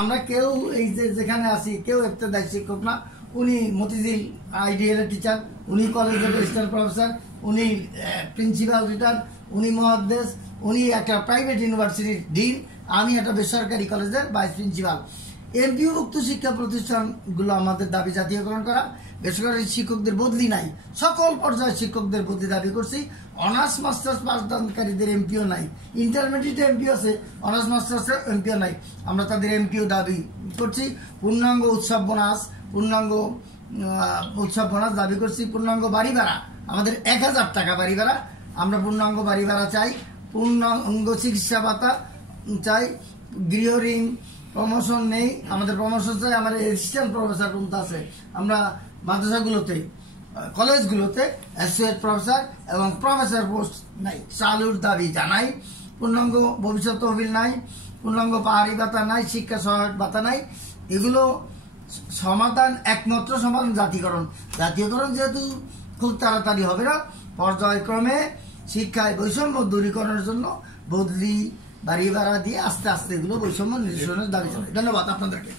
আমরা কেউ এই যে যেখানে আছি কেউ ইবতেদায়ী শিক্ষক না। উনি মতিঝিল আইডিএল এর টিচার, উনি কলেজের রেজিস্ট্রার প্রফেসর, উনি প্রিন্সিপাল রিটার্ন, উনি মহাদ্দেশ, উনি একটা প্রাইভেট ইউনিভার্সিটির ডিন, আমি একটা বেসরকারি কলেজের ভাইস প্রিন্সিপাল। এমপিওভুক্ত শিক্ষা প্রতিষ্ঠানগুলো আমাদের দাবি জাতীয়করণ করা, বেসরকারি শিক্ষকদের বদলি নাই, সকল পর্যায়ের শিক্ষকদের বদলি দাবি করছি। অনার্স মাস্টার্স পাঠদানকারীদের এমপিও নাই, ইন্টারমিডিয়েট এমপিও আছে, অনার্স মাস্টার্স এমপিও নাই, আমরা তাদের এমপিও দাবি করছি। পূর্ণাঙ্গ উৎসব বোনাস, পূর্ণাঙ্গ উৎসব বোনাস দাবি করছি। পূর্ণাঙ্গ বাড়ি ভাড়া, আমাদের 1000 টাকা বাড়ি ভাড়া, আমরা পূর্ণাঙ্গ বাড়ি ভাড়া চাই। পূর্ণাঙ্গ চিকিৎসা ভাতা চাই। গৃহ ঋণ, প্রমোশন নেই, আমাদের প্রমোশন চাই। আমাদের অ্যাসিস্ট্যান্ট প্রফেসর পর্যন্ত আছে, আমরা মাদ্রাসাগুলোতে কলেজগুলোতে অ্যাসোসিয়েট প্রফেসর এবং প্রফেসর পোস্ট নাই, চালুর দাবি জানাই। পূর্ণাঙ্গ ভবিষ্যৎ তহবিল নাই, পূর্ণাঙ্গ পাহাড়ি ভাতা নাই, শিক্ষা সহায়ক ভাতা নাই। এগুলো সমাধান, একমাত্র সমাধান জাতীয়করণ। জাতীয়করণ যেহেতু খুব তাড়াতাড়ি হবে না, পর্যায়ক্রমে শিক্ষায় বৈষম্য দূরীকরণের জন্য বদলি বাড়ি ভাড়া দিয়ে আস্তে আস্তে এগুলো বৈষম্য নিরসনের দাবি জানাই। ধন্যবাদ আপনাদেরকে।